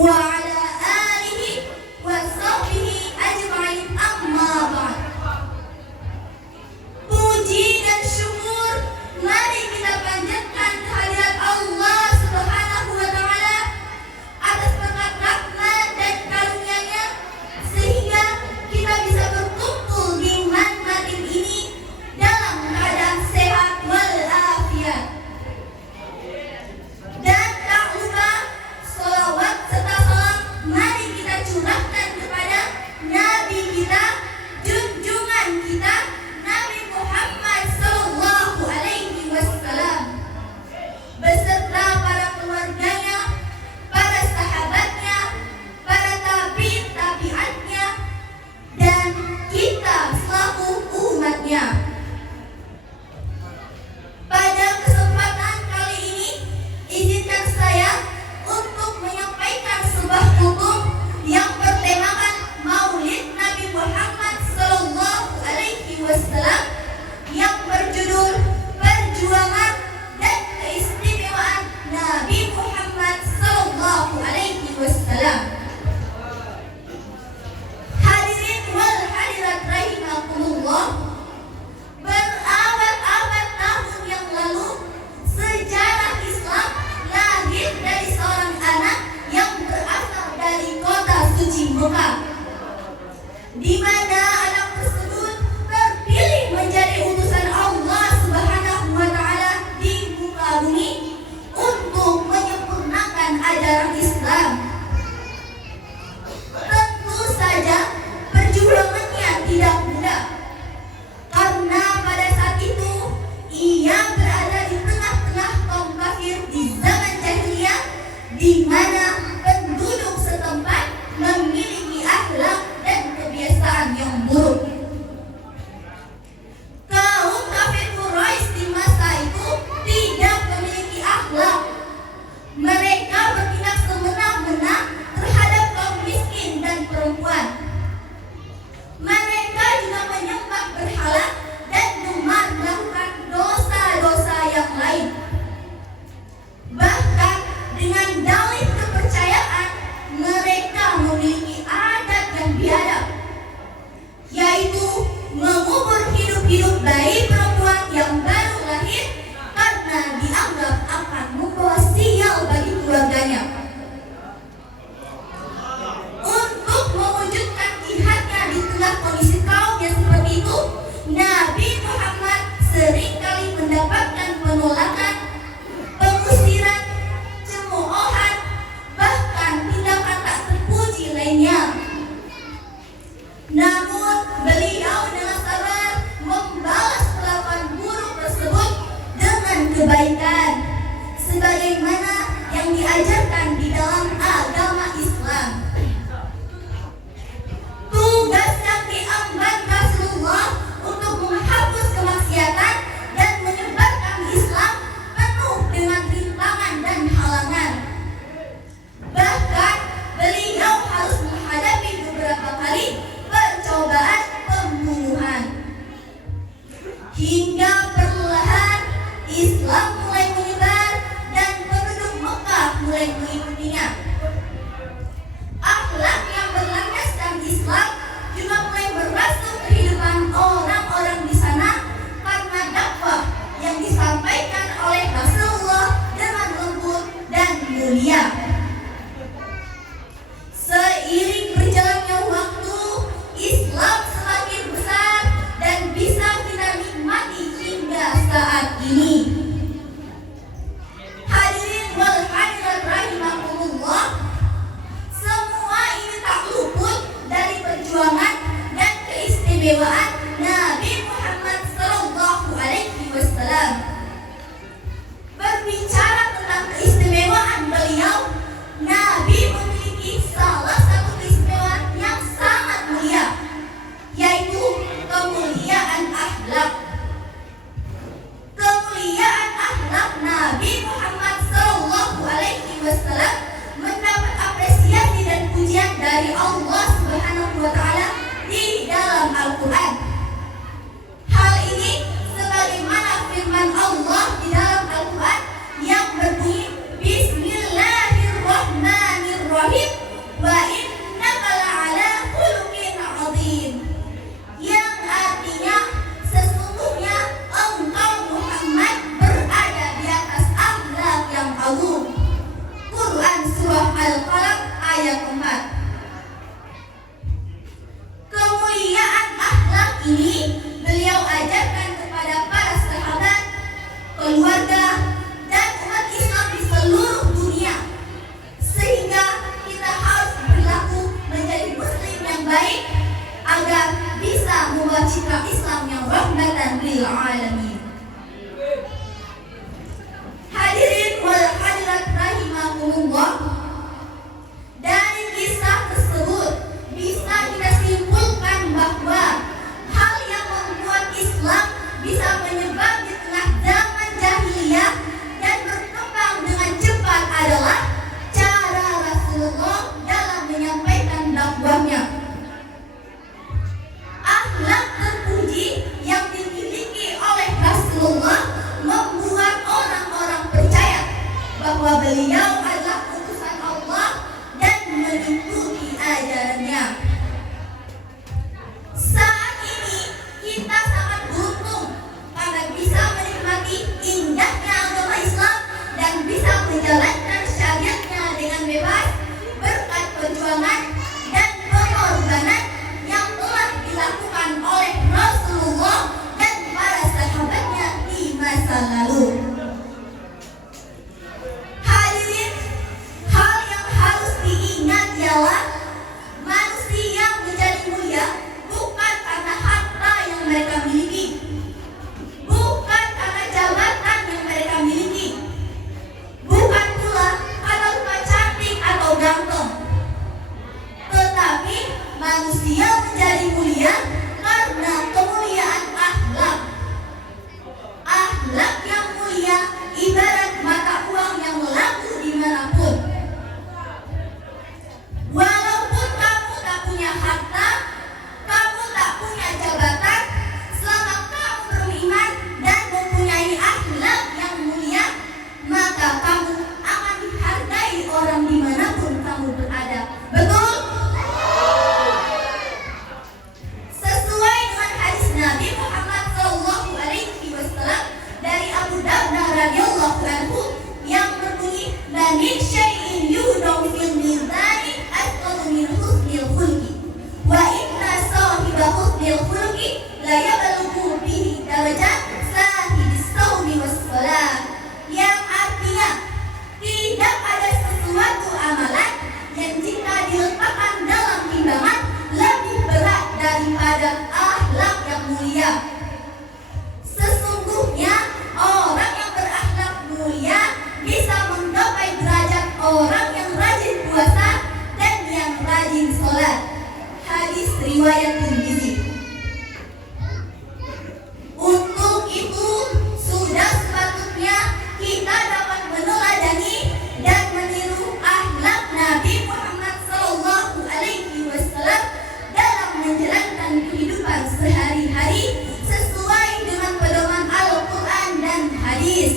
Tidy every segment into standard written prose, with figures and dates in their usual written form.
wa ala alihi wa sahbihi ajma'in, amma ba'd. Puji dan syukur mari kita panjatkan kehadirat Allah Subhanahu wa taala atas berkat rahmat dan karunia-Nya sehingga kita bisa berkumpul di manfatin ini dalam keadaan sehat walafiat. Dan tak lupa sholawat serta salam mari kita curahkan kepada Nabi kita, junjungan kita, Nabi Muhammad sallallahu alaihi wasallam beserta para keluarganya, para sahabatnya, para tabi'in-tabi'atnya, dan kita selaku umatnya. Pada kesempatan kali ini, izinkan saya untuk menyampaikan sebuah hukum yang bertemakan Maulid Nabi Muhammad sallallahu alaihi wasallam yang berjudul Perjuangan dan Keistimewaan Nabi Muhammad sallallahu alaihi wasallam. Hadirin wal hadirat rahimakumullah, berabad-abad tahun yang lalu sejarah Islam lahir dari seorang anak yang berasal dari kota suci Mekah, di mana anak tersebut terpilih menjadi utusan Allah Subhanahu wa taala di muka bumi untuk menyempurnakan ajaran Islam. Tentu saja perjuangannya tidak mudah, karena pada saat itu ia berada di tengah-tengah kaum kafir di zaman jahiliyah, di mana penduduk setempat memiliki akhlak dan kebiasaan yang buruk. Kaum kafir Quraisy di masa itu tidak memiliki akhlak. Mereka bertindak semena-mena terhadap kaum miskin dan perempuan. Mereka juga menyembah berhala dan gemar melakukan dosa-dosa yang lain. Bahkan dengan dalih kepercayaan, mereka memiliki adat yang biadab, yaitu mengubur hidup-hidup bayi perempuan yang baru lahir karena dianggap akan membawa sial bagi keluarganya. Untuk mewujudkan jihadnya di tengah kondisi kaum yang seperti itu, Nabi Muhammad seringkali mendapatkan penolakan, pengusiran, cemoohan, bahkan tindakan tak terpuji lainnya. Namun beliau dengan sabar membalas perlakuan buruk tersebut dengan kebaikan, sebagaimana yang diajarkan di dalam agama Islam. Tugas yang diemban Rasulullah untuk menghapus kemaksiatan dan menyebarkan Islam penuh dengan rintangan dan halangan. Bahkan beliau harus menghadapi beberapa kali percobaan pembunuhan. Hingga perlahan Islam mulai menyebar dan penduduk Mekah mulai mengikutinya. Akhlak yang berlandaskan Islam juga mulai merasuk kehidupan orang-orang di sana karena dakwah yang disampaikan oleh Rasulullah dengan lembut dan mulia. Seiring berjalannya waktu, Islam semakin besar dan bisa kita nikmati hingga saat ini. Hadirin wal hadirat rahimakumullah, semua ini tak luput dari perjuangan dan keistimewaan Nabi Muhammad sallallahu alaihi wasallam. Berbicara tentang keistimewaan beliau, agung. Quran surah Al-Qalam ayat 4. Kemuliaan akhlak ini beliau ajarkan kepada para sahabat, keluarga, dan umat Islam di seluruh dunia, sehingga kita harus berlaku menjadi muslim yang baik agar bisa membawa citra Islam yang rahmatan lil alamin. Hadirin wal hadirat rahimakumullah, dari kisah tersebut bisa kita simpulkan bahwa hal yang membuat Islam bisa menyebar di tengah zaman jahiliyah dan berkembang dengan cepat adalah cara Rasulullah dalam menyampaikan dakwahnya. Akhlak terpuji yang dimiliki oleh Rasulullah membuat orang-orang percaya bahwa beliau adalah utusan Allah dan mengikuti ajarannya. Saat ini kita sangat beruntung karena bisa menikmati indahnya agama Islam dan bisa menjalankan syariatnya dengan bebas berkat perjuangan dan pengorbanan yang telah dilakukan oleh Rasulullah dan para sahabatnya di masa lalu. Hadirin, hal yang harus diingat ialah manusia menjadi mulia bukan karena harta yang mereka miliki, bukan karena jabatan yang mereka miliki, bukan pula karena rupa cantik atau ganteng, tetapi manusia menjadi mulia karena kemuliaan akhlak. Akhlak yang mulia ibarat mata uang yang laku dimanapun. Walaupun kamu tak punya harta, kamu tak punya jabatan, selama kamu beriman dan mempunyai akhlak yang mulia, maka kamu akan dihargai orang dimanapun kamu berada. Betul? Sesuai dengan hadis Nabi Muhammad SAW dari Abu Darda radhiyallahu anhu yang berbunyi, "La min syai'in yuhdaw fil mizani asqalu min husnil khulqi, wa inna sahiba husnil khulqi la yablughu bihi darajat sahibis shaumi was shalah." Yang artinya, tidak ada sesuatu amalan yang jika diletakkan dalam timbangan lebih berat daripada akhlak yang mulia. Sesungguhnya orang yang berakhlak mulia bisa menggapai derajat orang yang rajin puasa dan yang rajin sholat. Hadis riwayat Tirmizi. Untuk itu sudah sepatutnya kita dapat meneladani dan meniru akhlak Nabi Muhammad SAW dalam menjalankan kehidupan sehari-hari sesuai dengan pedoman Al-Quran dan hadis.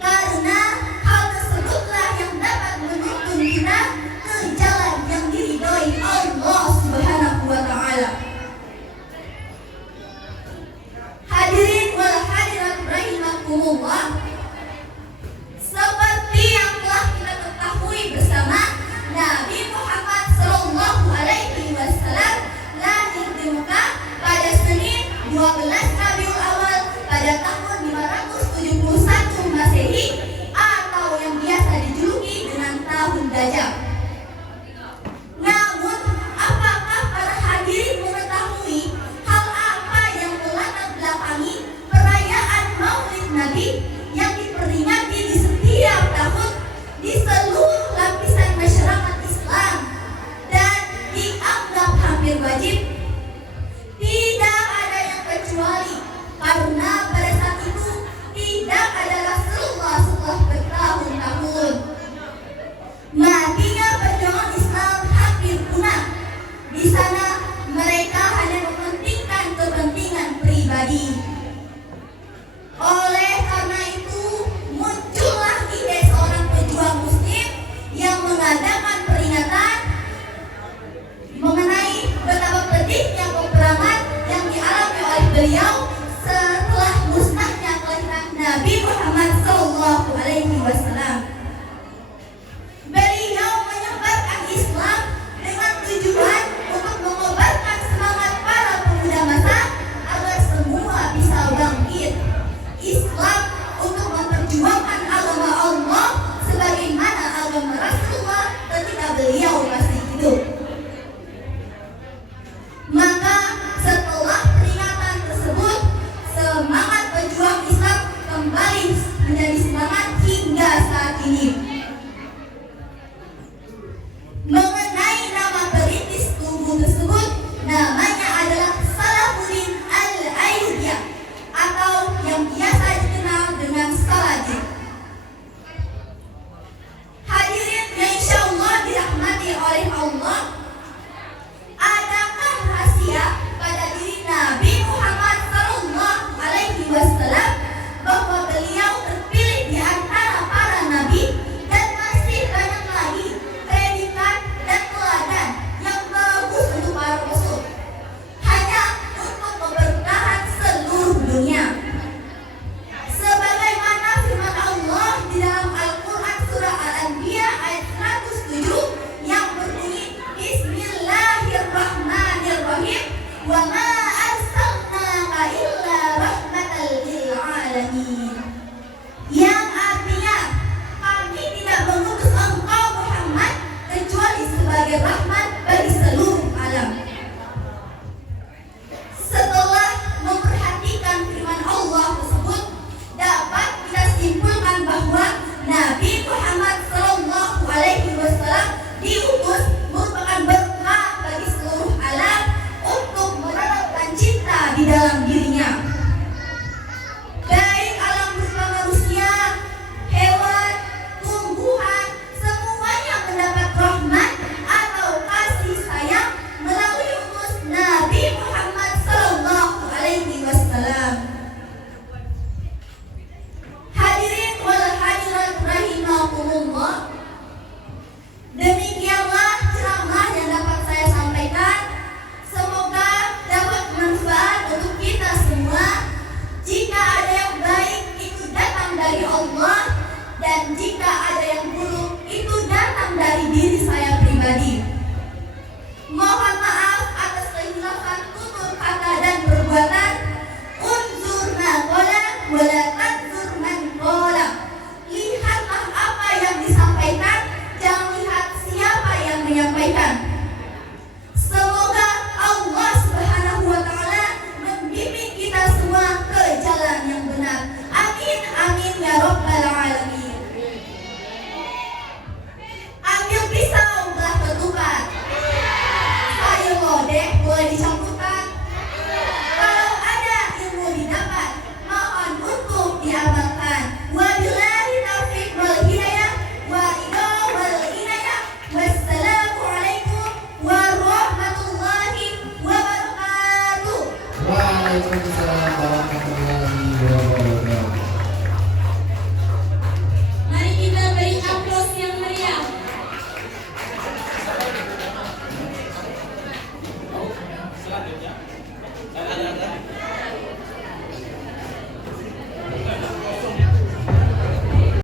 Karena hal tersebutlah yang dapat menuntun kita ke jalan yang diridhoi Allah Subhanahu wa Ta'ala. sebagai rahmat